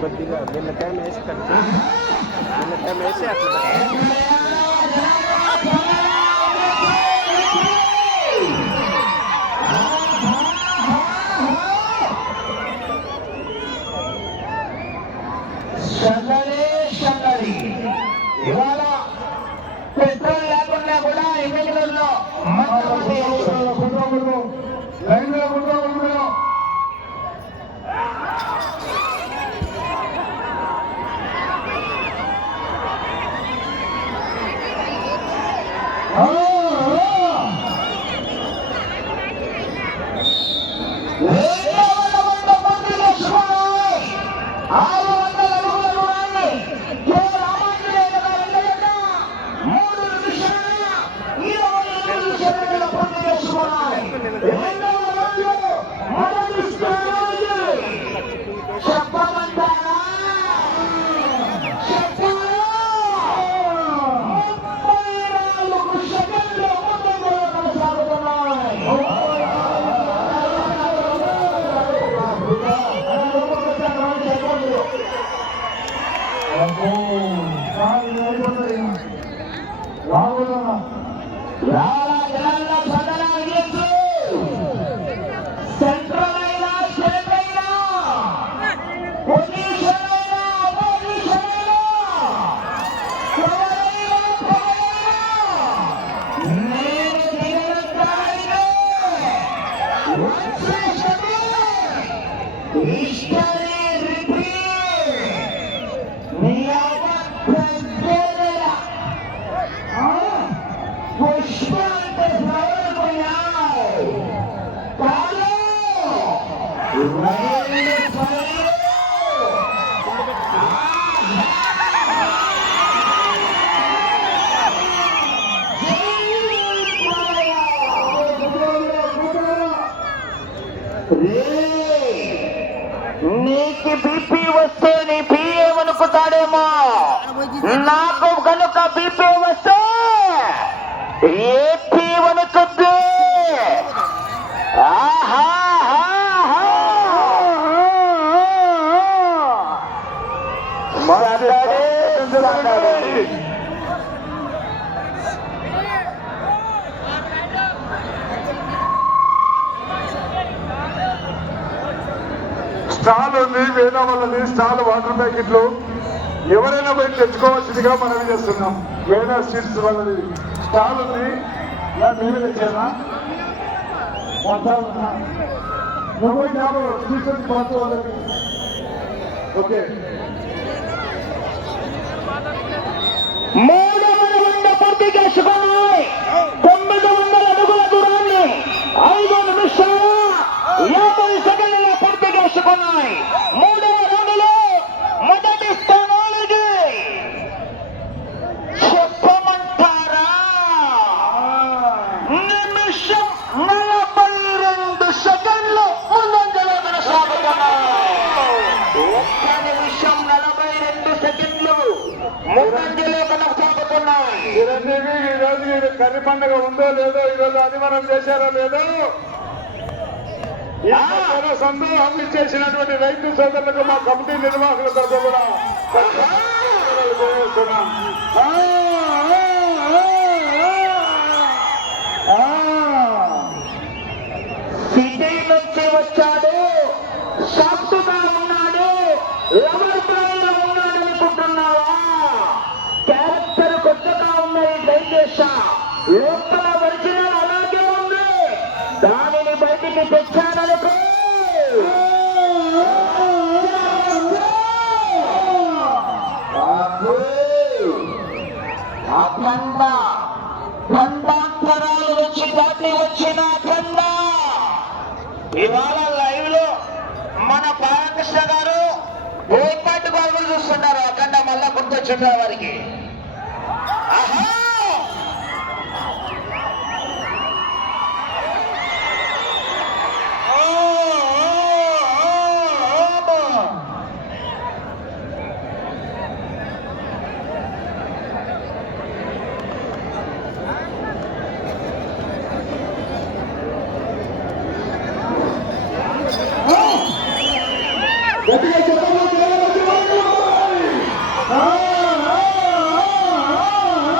ఎక్కడైనా రావాలా జనాల స్పందన కొద్దిగా వీళ్ళ టైం వేసి కట్ చేసి వీళ్ళ వస్తే నీ పిఏ అనుకుతాడేమో నాకు కనుక బీపీ వస్తే ఏపీ ఉంది వేరే వాళ్ళది స్టాల్ వాటర్ ప్యాకెట్లు ఎవరైనా పోయి తెచ్చుకోవాల్సిందిగా మనం చేస్తున్నాం. వేరే స్వీట్స్ వాళ్ళది. స్టాల్ ఉంది. ఇలా తెచ్చానా? ముప్పై యాభై నువ్వు వాళ్ళకి. ఓకే. మూడు వందల పూర్తి చేసుకున్నాయి తొమ్మిది వందల అడుగుల దూరాన్ని. ఐదు నిమిషాల యాభై సెకండ్ల చేసుకున్నాయి మూడవ రౌండ్లో మొదటి స్థానానికి చెప్పమంటారా నిమిషం నలభై రెండు సెకండ్లు ముందంజలో కొనసాగుతున్నాయి ఒక్క నిమిషం నలభై రెండు సెకండ్లు ముందంజలో కొనసాగుతున్నాయి ఈరోజు ఈ రోజు కర్రీ పండుగ ఉందో లేదో ఈరోజు ఆదివారం చేశారో లేదో ఈ సందేహం ఇచ్చేసినటువంటి రైతు సోదరులకు మా కమిటీ నిర్వాహకుల తరఫు కూడా సిటీ నుంచి వచ్చాడు సాప్తుగా ఉన్నాడు ఎవరితో ఉన్నాడు అనుకుంటున్నావా? క్యారెక్టర్ కొత్తగా ఉన్నది దయచేసా లోపల ఒరిజినల్ అలాగే ఉంది. దానిని బయటికి తెచ్చా అఖండ ఖండాంతరాల వచ్చి దాటి వచ్చిన కంద ఇవాళ లైవ్లో మన బాలకృష్ణ గారు ఏపాటి బాబులు చూస్తున్నారు అఖండ మళ్ళా గుర్తొచ్చుంటారు వారికి ఆహా ఓ, ఓ, ఓ, ఓ. గట్టిగా చెప్పండి, జగన్ చెప్పండి. ఆ, ఆ, ఆ, ఆ, ఆ.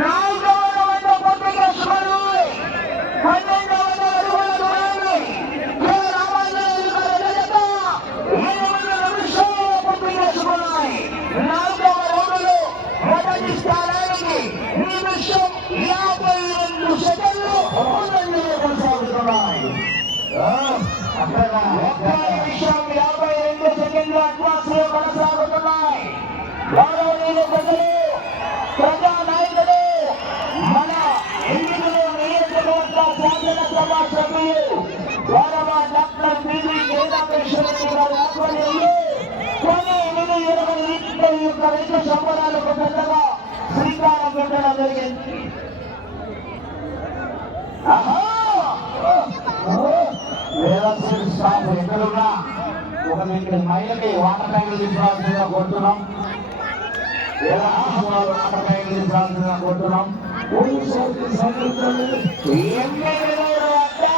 నాలుగవ పత్రికేశ్వరుడు పన్నెండవ అడుగుల దూరాన్ని కె. రామాంజనేయులు గారి ఎదుట ఎనిమిది నిమిషాల పత్రికేశ్వరున్నాయి. నాలుగవ రౌండులో మొదటి స్థానానికి నిమిషం యాభై రెండు సెకండ్లు ముందంజలో కొనసాగుతున్నాయి ఒక్క నిమిషం యాభై రెండు సెకండ్లు అడ్వాన్స్లో కొనసాగుతున్నాయి గౌరవనీయులు ప్రజలు ప్రజా నాయకుడు మన ఎన్నికలు నియోజకవర్గ శాసనసభ సభ్యులు గౌరవ డాక్టర్ పివి జయరామేశ్వరరెడ్డి గారి ఆధ్వర్యంలో కొన్ని ఎనిమిది ఇరవై లీటర్ల యొక్క రైతు సంబరాలకు పెద్దగా శ్రీకారం పెట్టడం జరిగింది స్టాఫ్ ఎక్కడున్నా ఒక ఇక్కడ మహిళకి వాటర్ ట్యాంకులు తీసుకోవాల్సిందిగా కోరుతున్నాం వాటర్ ట్యాంకులు తీసుకోవాల్సిందిగా కోరుతున్నాం మన అడ్డా!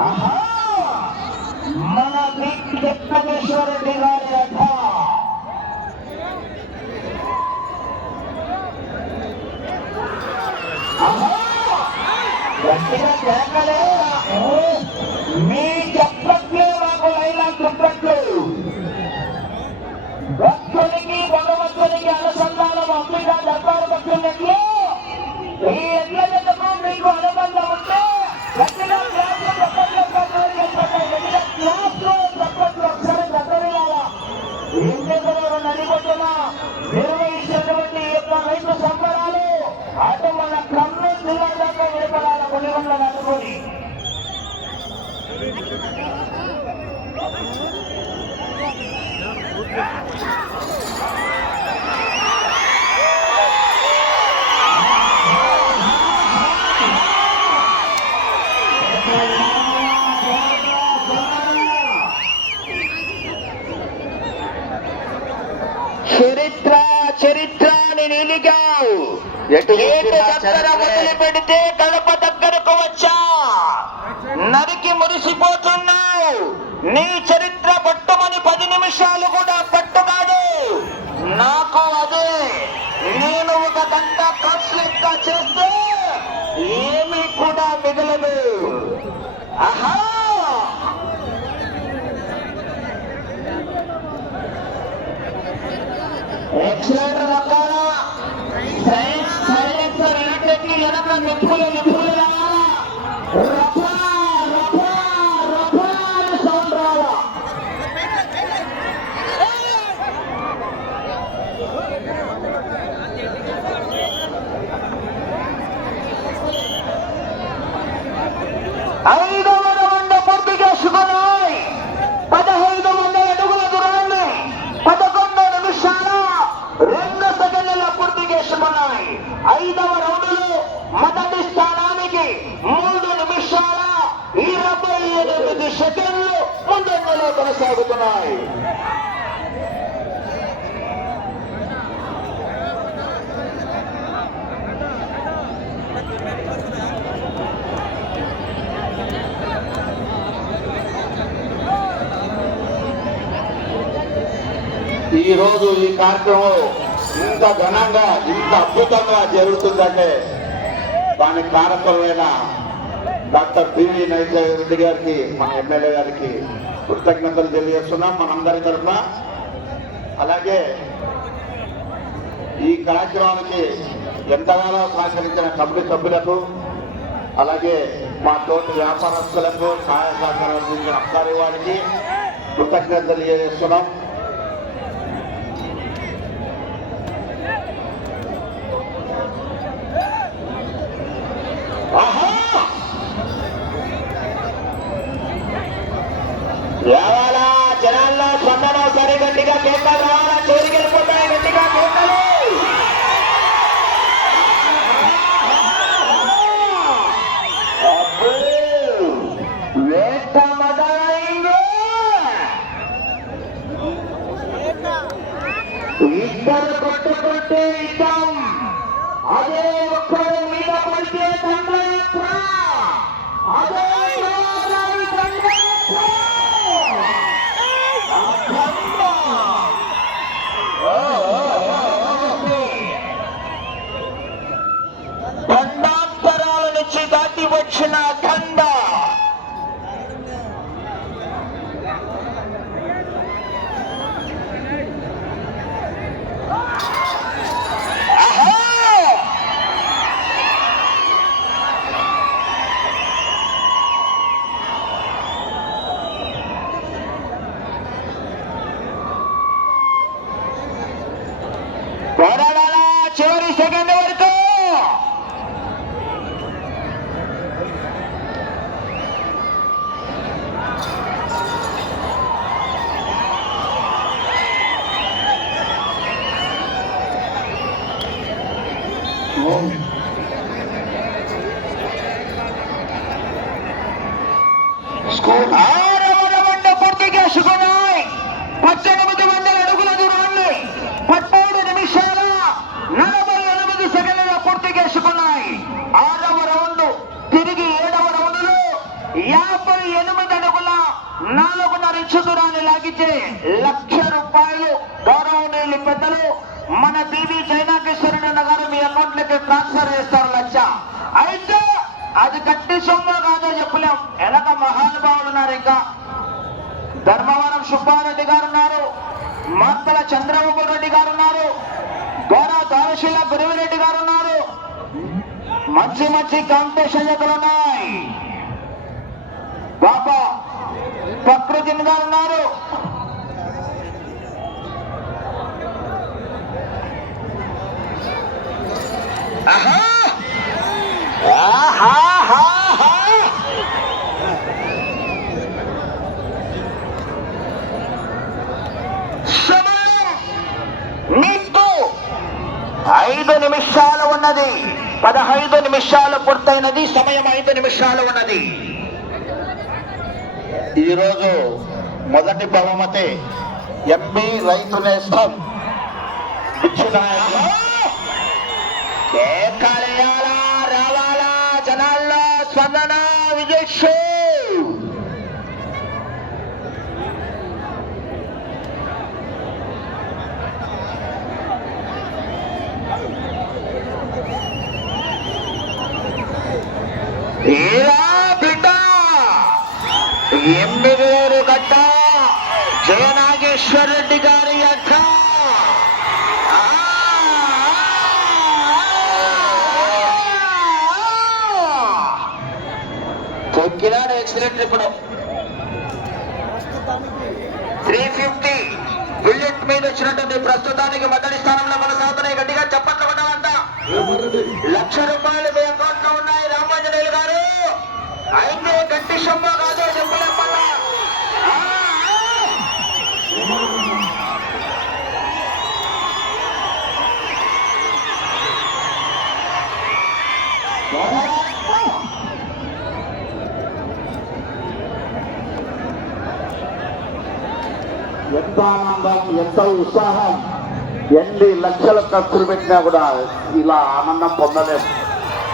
ఆహా! మన గారి అడ్డ ఆహా! గట్టిగా కేకలే మీ చెప్పట్లే మాకు లైలా చెప్పట్లు భక్తునికి భగవంతునికి అనుసంధానం అమ్మిగా దర్బారు భక్తులకి ఈ ఎడ్ల జతకు మీకు అనుబంధం ఉంటే గట్టిగా క్లాస్ చెప్పట్లు ఒకసారి చెప్పండి. గట్టిగా క్లాస్లో చెప్పట్లు ఒకసారి చెప్పవేయాలా ఏం చేస్తున్నారు నడిపొట్టున నిర్వహించినటువంటి ఈ యొక్క రైతు సంబరాలు అటు మన కర్నూలు జిల్లా దాకా విడపడాల కొనిగొండలు చరిత్ర చరిత్రాన్ని నిలిగావు. పెడితే గడప దగ్గరకు వచ్చా? నరికి మురిసిపోతున్నావు. నీ చరిత్ర పట్టుమని పది నిమిషాలు కూడా పట్టు కాదు నాకు అదే. నేను ఒక గంట కాస్ట్లెక్క చేస్తే ఏమీ కూడా మిగలదు. ఆహా ఎక్సలేటర్ ఇలాంటి వెనక నిప్పులు నిప్పులు రావాలా రఫా రఫా రఫా అని సౌండ్ రావాలా ఐదవ రౌండ్ పూర్తి చేసుకున్నాయి పదహైదు వందల అడుగుల దూరాన్ని పదకొండు నిమిషాల రెండు సెకండ్ల పూర్తి చేసుకున్నాయి ఐదవ రౌండ్లో మొదటి స్థానానికి మూడు నిమిషాల ఇరవై ఎనిమిది సెకండ్లు ముందంజలో కొనసాగుతున్నాయి. ఈ రోజు ఈ కార్యక్రమం ఇంత ఘనంగా ఇంత అద్భుతంగా జరుగుతుందంటే దానికి కారకులైన డాక్టర్ పివి నైజ రెడ్డి గారికి మన ఎమ్మెల్యే గారికి కృతజ్ఞతలు తెలియజేస్తున్నాం మనందరి తరఫున. అలాగే ఈ కార్యక్రమానికి ఎంతగానో సహకరించిన కమిటీ సభ్యులకు అలాగే మా తోటి వ్యాపారస్తులకు సహాయ సహకారాలు అందించిన అందరి వారికి కృతజ్ఞతలు తెలియజేస్తున్నాం. రావాలా? జనాల్లో స్పందన సరే గట్టిగా కేకలు రావాలా చోరికి గట్టిగా కేకలు వేట మొదలైంది. ఇద్దరు కొట్టుకుంటే ఇద్దాం అదే ఒక్కరు మీద పడితే తండ్రి అదే దాటి వచ్చిన ఖండ ఆహా! పోరాడాలా చివరి సెకండ్ వరకు ఆరవ రౌండ్ పూర్తి చేసుకున్నాయి పద్దెనిమిది వందల అడుగుల దూరాన్ని పదమూడు నిమిషాల నలభై ఎనిమిది సెకండ్ల పూర్తి చేసుకున్నాయి ఆరవ రౌండ్ తిరిగి ఏడవ రౌండ్లో యాభై ఎనిమిది అడుగుల నాలుగున్నర లాగితే లక్ష రూపాయలు గౌరవనీయులు పెద్దలు మన బీవీ జైనాకేశ్వరుడు గారు మీ అకౌంట్లకి ట్రాన్స్ఫర్ చేస్తారు లక్ష. అయితే అది కట్టి సొమ్ము కాదో చెప్పలేం. ఎనక మహానుభావులు ఉన్నారు ఇంకా? ధర్మవరం సుబ్బారెడ్డి గారు ఉన్నారు మత్తల చంద్రబాబు రెడ్డి గారు ఉన్నారు గౌరవ దారశీల గురువిరెడ్డి గారు ఉన్నారు. మంచి మంచి కాంపిటీషన్ జతలు ఉన్నాయి బాబా ప్రకృతిని ఉన్నారు. ఆహా! ఐదు నిమిషాలు ఉన్నది. పదహైదు నిమిషాలు పూర్తయినది. సమయం ఐదు నిమిషాలు ఉన్నది. ఈరోజు మొదటి బహుమతి ఎంబీ రైతు నేస్తం. ఇచ్చిన కేకలేయాలా జయనాగేశ్వర రెడ్డి గారి అక్క. తొక్కినాడు ఎక్సలెంట్ ఇప్పుడు. త్రీ ఫిఫ్టీ బుల్లెట్ మీద వచ్చినటువంటి ప్రస్తుతానికి మొదటి స్థానంలో మన సాధన గట్టిగా చెప్పట్లు కొట్టాలంట. లక్ష రూపాయలు మీ అకౌంట్లో ఉన్నాయి. రామాంజనేయులు గారు. అయితే గట్టి సొమ్మ కాదు చెప్పలేం మళ్ళా. ఆ, ఆ. ఆనందం ఎంత ఉత్సాహం. ఎన్ని లక్షల ఖర్చులు పెట్టినా కూడా ఇలా ఆనందం పొందలేము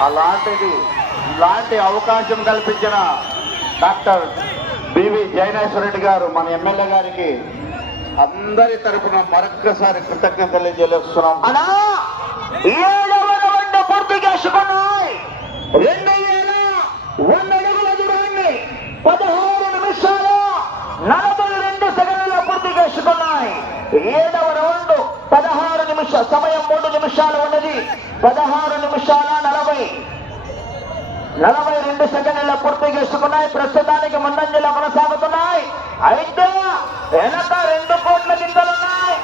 అలాంటిది ఇలాంటి అవకాశం కల్పించిన డాక్టర్ బివి జయనేశ్వరరెడ్డి గారు మన ఎమ్మెల్యే గారికి అందరి తరపున మరొక్కసారి కృతజ్ఞతలు తెలియజేస్తున్నాం. పూర్తి చేసుకున్నాయి. రెండు వేల దక్కించుకున్నాయి ఏడవ రౌండ్ పదహారు నిమిష సమయం మూడు నిమిషాలు ఉన్నది. పదహారు నిమిషాల నలభై. నలభై రెండు సెకండ్ల పూర్తి చేసుకున్నాయి. ప్రస్తుతానికి ముందంజల కొనసాగుతున్నాయి. అయితే వెనక రెండు కోట్ల గింజలున్నాయి.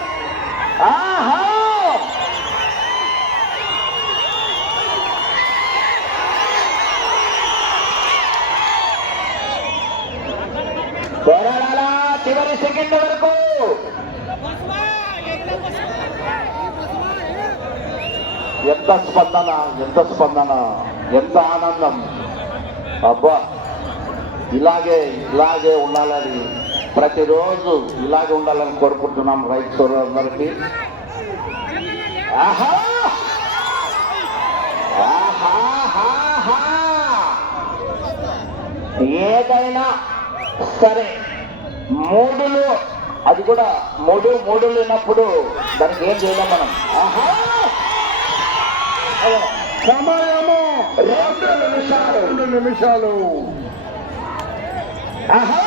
ఆహా! చివరి సెకండ్ వరకు ఎంత స్పందన ఎంత స్పందన ఎంత ఆనందం. అబ్బా ఇలాగే ఇలాగే ఉండాలని ప్రతిరోజు ఇలాగే ఉండాలని కోరుకుంటున్నాం రైతు సోదరులందరికీ. ఆహా! ఏదైనా సరే మూడులు అది కూడా మూడు మూడు లేనప్పుడు దానికి ఏం చేయలేం మనం. ఆహా! సమయము రెండు నిమిషాలు. రెండు నిమిషాలు. ఆహా!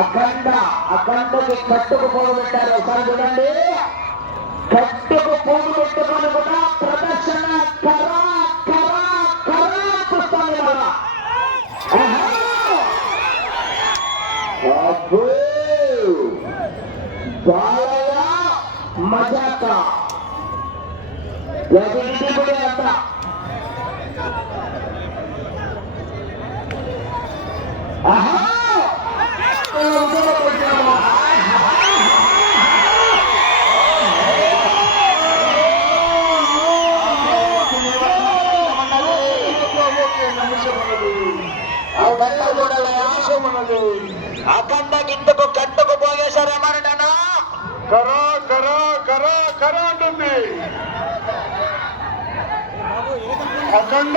అఖండ అఖండకు కట్టుకు పోగు పెట్టారు. ఒకసారి చూడండి. కట్టుకు పోగు పెట్టుకొని కూడా ప్రదర్శన కరా కరా కరా పుస్తకం ఇవాళ. ఆహా! అఖండ కిందకు కట్టుకు పోయేశారేమన్నా కరా కరా కరా కరా అంటుంది. అఖండ!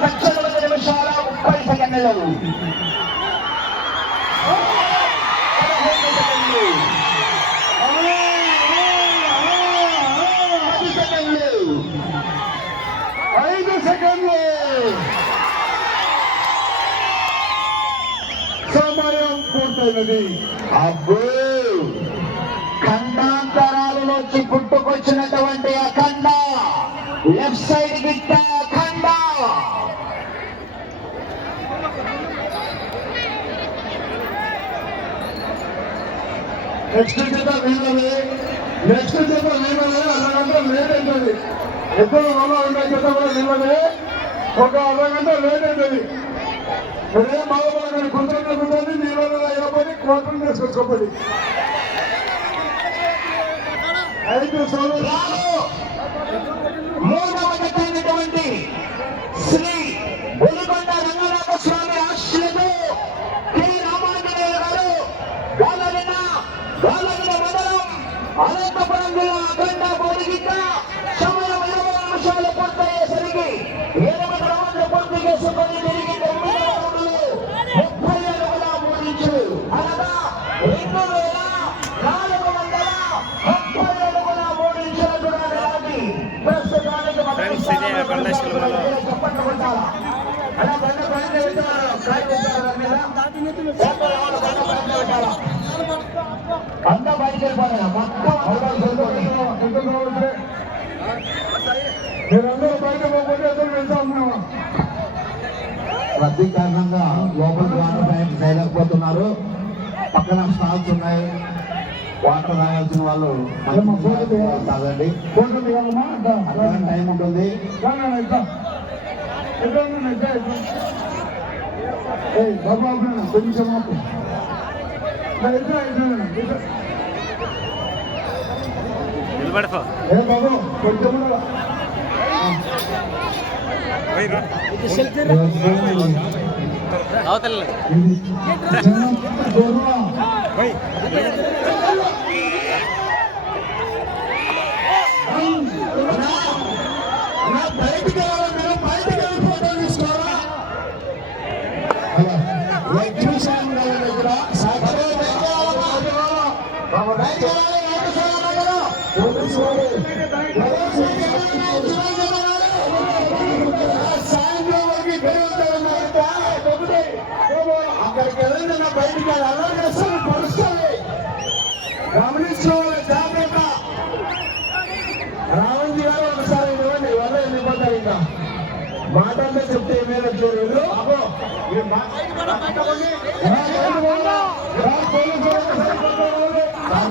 నిమిషాల ముప్పై సెకండ్లు. ఐదు సెకండ్లు. సమయం పూర్తయినది. అబ్బో! పుట్టుకొచ్చినటువంటి అఖండ. లెఫ్ట్ సైడ్ గిట్ట అఖండ నెక్స్ట్ జత వీళ్ళది నెక్స్ట్ జత వీళ్ళది అరగంట లేట్ అవుతుంది ఇద్దరు మళ్ళా ఉన్న జత కూడా వీళ్ళది ఒక అరగంట లేట్ అవుతుంది ఇదే బాగుపడకండి కొంచెం ఉంటుంది నీళ్ళ అయిపోయి కోటలు తీసుకొచ్చుకోపడి ఐదు సంవత్సరాలు మూడవ జతైనటువంటి శ్రీ బొలికొండ రంగనాథ స్వామి ఆశ్రయము. అనంతపురం జిల్లా అఖండ బోడిగిట్ట సమయం ఇరవై నిమిషాలు పూర్తయ్యేసరికి ఎనిమిది రౌండ్లు పూర్తి చేసుకొని తిరిగి తొమ్మిది రౌండ్లు ముప్పై అనగా రెండు వేల నాలుగు వందల ముప్పై అడుగుల దూరాన్ని ప్రస్తుతానికి అలా బండ పైన కాయ దాని మీద? మీరందరూ బయట పోతే ఎదురు వెళ్తా ఉన్నావా రద్దీ కారణంగా లోపలికి వాటర్ ట్యాంక్ చేయలేకపోతున్నారు. పక్కన స్టాల్స్ ఉన్నాయి. వాటర్ తాగాల్సిన వాళ్ళు తాగండి. టైం ఉంటుంది. కొంచెం ఆపు. నా ఇద్దరు ఇద్దరు ఇద్దరు నిలబడిపో ఏ బాబు కొంచెం కూడా అవతల ఇది జనం గొర్రె. నా బయటికి వెళ్ళాలి మీరు బయటికి వెళ్ళి ఫోటో తీసుకోరా లక్ష్మీ స్వామి గారి దగ్గర సాక్షి రైతు ఎవరైనా బయటికి అలా చేస్తారు పరుస్తుంది గమనించుకోవాలి జాగ్రత్త గారు ఒకసారి ఇవ్వండి వల్ల వెళ్ళిపోతారు ఇంకా చెప్తే ఏమైనా చూడలేదు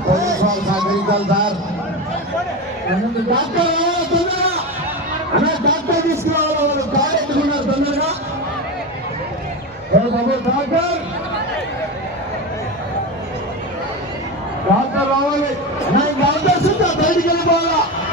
పోలీసు వాళ్ళు సహకరించాలి సార్ డాక్టర్